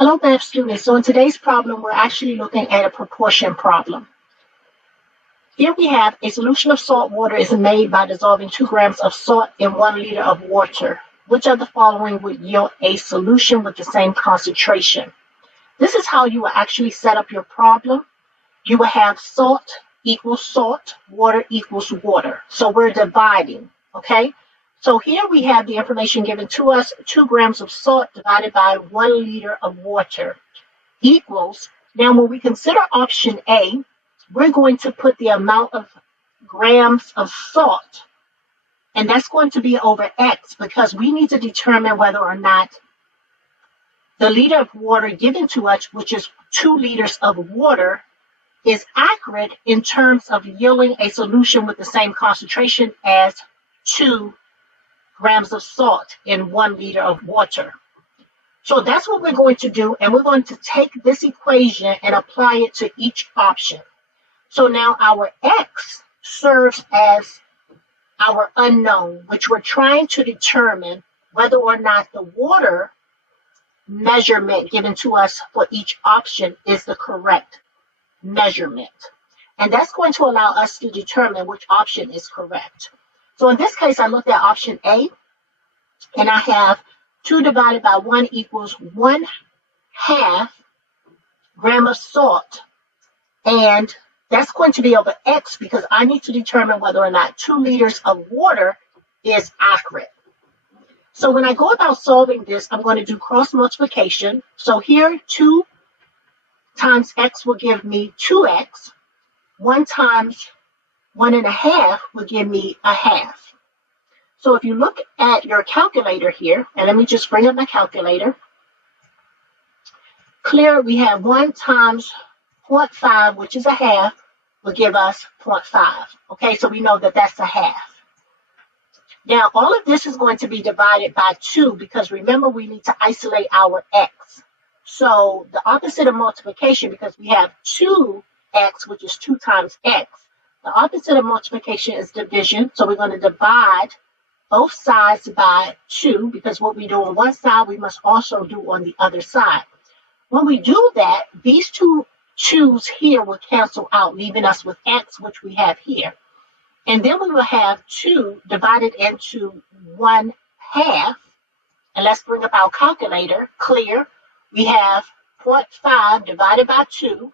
Hello, math students. So in today's problem, we're actually looking at a proportion problem. Here we have a solution of salt water is made by dissolving 2 grams of salt in 1 liter of water. Which of the following would yield a solution with the same concentration? This is how you will actually set up your problem. You will have salt equals salt, water equals water. So we're dividing, okay? So here we have the information given to us, 2 grams of salt divided by 1 liter of water equals, now when we consider option A, we're going to put the amount of grams of salt, and that's going to be over X because we need to determine whether or not the liter of water given to us, which is 2 liters of water, is accurate in terms of yielding a solution with the same concentration as 2 grams of salt in 1 liter of water. So that's what we're going to do, and we're going to take this equation and apply it to each option. So now our X serves as our unknown, which we're trying to determine whether or not the water measurement given to us for each option is the correct measurement. And that's going to allow us to determine which option is correct. So in this case, I looked at option A, and I have 2 divided by 1 equals 1/2 gram of salt. And that's going to be over X because I need to determine whether or not 2 liters of water is accurate. So when I go about solving this, I'm going to do cross multiplication. So here, 2 times X will give me 2X. 1 times 1.5 will give me 1/2. So if you look at your calculator here, and let me just bring up my calculator. Clear, we have 1 times 0.5, which is 1/2, will give us 0.5. Okay, so we know that that's 1/2. Now, all of this is going to be divided by 2 because remember, we need to isolate our X. So the opposite of multiplication, because we have 2X, which is 2 times X, the opposite of multiplication is division. So we're going to divide both sides by 2 because what we do on one side, we must also do on the other side. When we do that, these 2 2's here will cancel out, leaving us with X, which we have here. And then we will have 2 divided into 1/2. And let's bring up our calculator. Clear. We have 0.5 divided by 2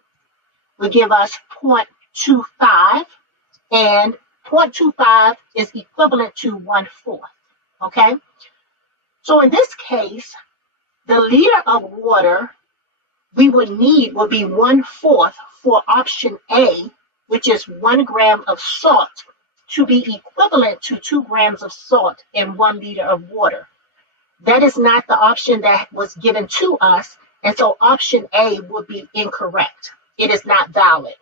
will give us 0.25. And 0.25 is equivalent to 1/4. Okay? So in this case, the liter of water we would need would be 1/4 for option A, which is 1 gram of salt, to be equivalent to 2 grams of salt in 1 liter of water. That is not the option that was given to us, and so option A would be incorrect. It is not valid.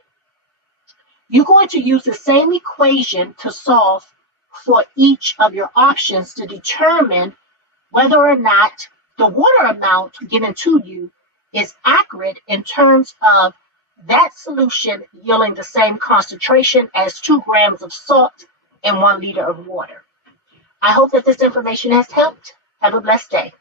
You're going to use the same equation to solve for each of your options to determine whether or not the water amount given to you is accurate in terms of that solution yielding the same concentration as 2 grams of salt in 1 liter of water. I hope that this information has helped. Have a blessed day.